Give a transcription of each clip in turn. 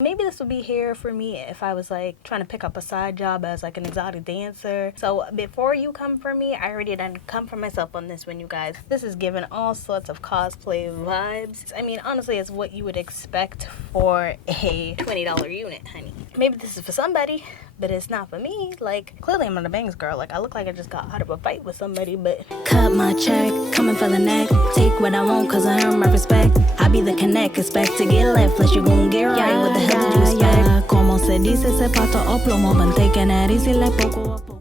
Maybe this would be here for me if I was like trying to pick up a side job as like an exotic dancer. So before you come for me, I already done come for myself on this one, you guys. This is giving all sorts of cosplay vibes. I mean, honestly, it's what you would expect for a $20 unit, honey. Maybe this is for somebody, but it's not for me. Like, clearly I'm not a bangs girl. Like, I look like I just got out of a fight with somebody, but cut my check, coming for the neck. Take what I want, cause I earn my respect. I be the connect, expect to get left, unless you gon' get right. What the hell did you expect? Como se dice, se pato o plomo. Been taking it easy like poco a poco.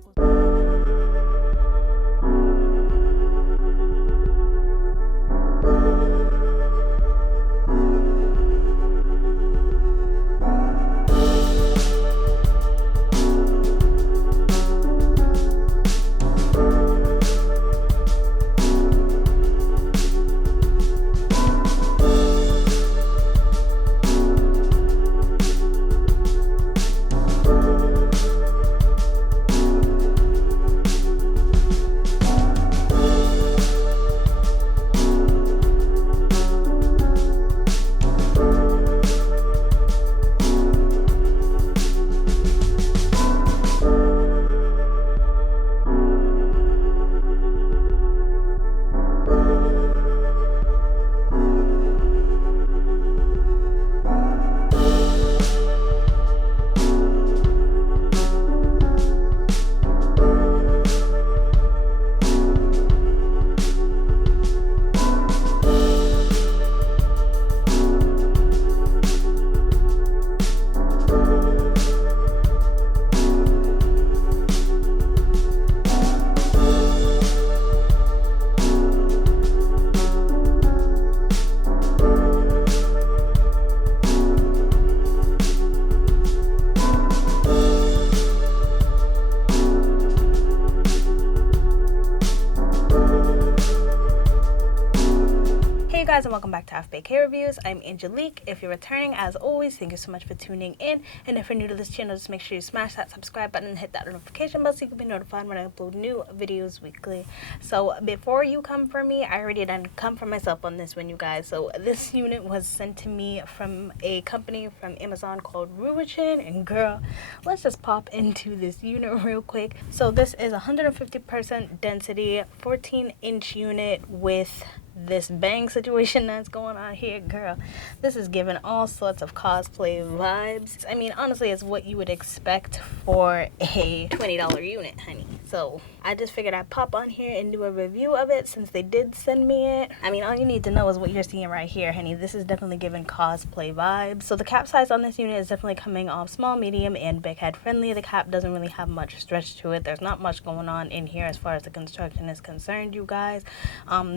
Guys, and welcome back to Half Baked Hair Reviews. I'm Angelique. If you're returning, as always, thank you so much for tuning in. And if you're new to this channel, just make sure you smash that subscribe button and hit that notification bell so you can be notified when I upload new videos weekly. So before you come for me, I already done come for myself on this one, you guys. So this unit was sent to me from a company from Amazon called Ruochin. And girl, let's just pop into this unit real quick. So this is 150% density, 14-inch unit with this bang situation that's going on here. Girl, this is giving all sorts of cosplay vibes. I mean, honestly, it's what you would expect for a $20 unit, honey. So I just figured I'd pop on here and do a review of it since they did send me it. I mean, all you need to know is what you're seeing right here, honey. This is definitely giving cosplay vibes. So the cap size on this unit is definitely coming off small, medium, and big head friendly. The cap doesn't really have much stretch to it. There's not much going on in here as far as the construction is concerned, you guys.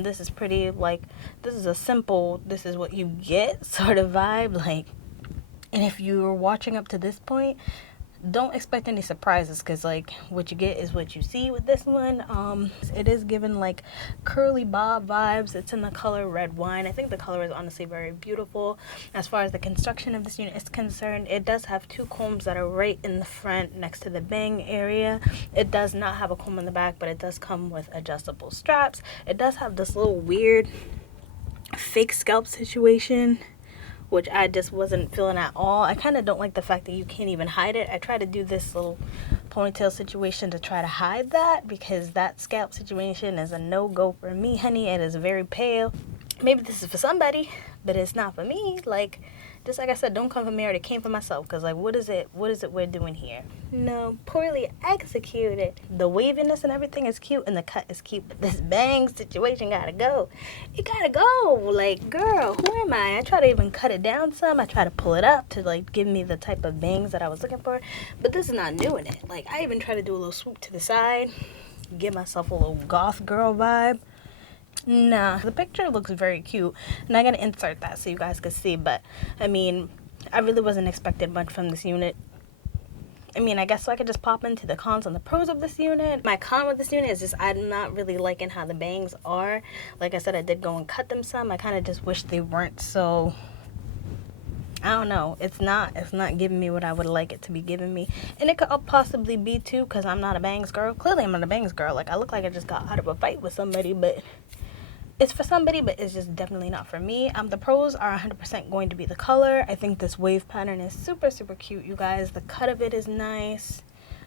This is pretty, like, this is a simple, this is what you get sort of vibe. Like, and if you're watching up to this point, don't expect any surprises, because like what you get is what you see with this one. It is given like curly bob vibes. It's in the color red wine. I think the color is honestly very beautiful. As far as the construction of this unit is concerned, it does have two combs that are right in the front next to the bang area. It does not have a comb in the back, but it does come with adjustable straps. It does have this little weird fake scalp situation, which I just wasn't feeling at all. I kind of don't like the fact that you can't even hide it. I try to do this little ponytail situation to try to hide that, because that scalp situation is a no-go for me, honey. It is very pale. Maybe this is for somebody, but it's not for me. Like, just like I said, don't come for me. I already came for myself, because like, what is it we're doing here? No, poorly executed. The waviness and everything is cute, and the cut is cute, but this bang situation gotta go. It gotta go. Like, girl, who am I? I try to even cut it down some. I try to pull it up to like give me the type of bangs that I was looking for, but this is not doing it. Like, I even try to do a little swoop to the side, give myself a little goth girl vibe. Nah, the picture looks very cute, and I'm gonna insert that so you guys can see, but I mean, I really wasn't expecting much from this unit. I mean, I guess so I could just pop into the cons and the pros of this unit. My con with this unit is just I'm not really liking how the bangs are. Like I said, I did go and cut them some. I kind of just wish they weren't so, I don't know. It's not giving me what I would like it to be giving me. And it could possibly be too, because I'm not a bangs girl. Clearly I'm not a bangs girl. Like, I look like I just got out of a fight with somebody, but it's for somebody, but it's just definitely not for me. The pros are 100% going to be the color. I think this wave pattern is super, super cute, you guys. The cut of it is nice.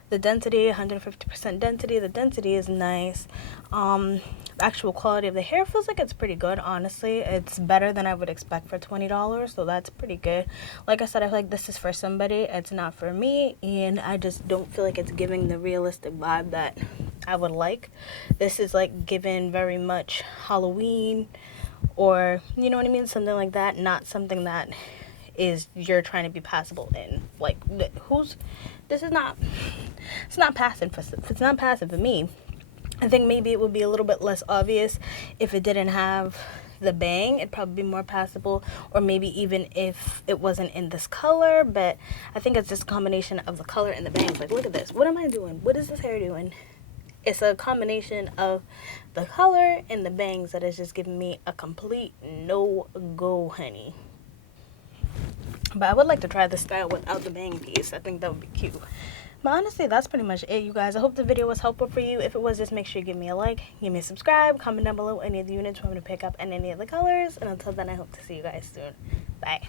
The density, 150% density. The density is nice. Actual quality of the hair feels like it's pretty good, honestly. It's better than I would expect for $20, so that's pretty good. Like I said, I feel like this is for somebody. It's not for me, and I just don't feel like it's giving the realistic vibe that I would like. This is like given very much Halloween, or you know what I mean, something like that. Not something that is you're trying to be passable in. Like, it's not passive for me. I think maybe it would be a little bit less obvious if it didn't have the bang. It'd probably be more passable, or maybe even if it wasn't in this color. But I think it's just a combination of the color and the bangs. Like, look at this. What am I doing? What is this hair doing? It's a combination of the color and the bangs that is just giving me a complete no-go, honey. But I would like to try this style without the bang piece. I think that would be cute. But honestly, that's pretty much it, you guys. I hope the video was helpful for you. If it was, just make sure you give me a like, give me a subscribe, comment down below any of the units you want me to pick up and any of the colors. And until then, I hope to see you guys soon. Bye.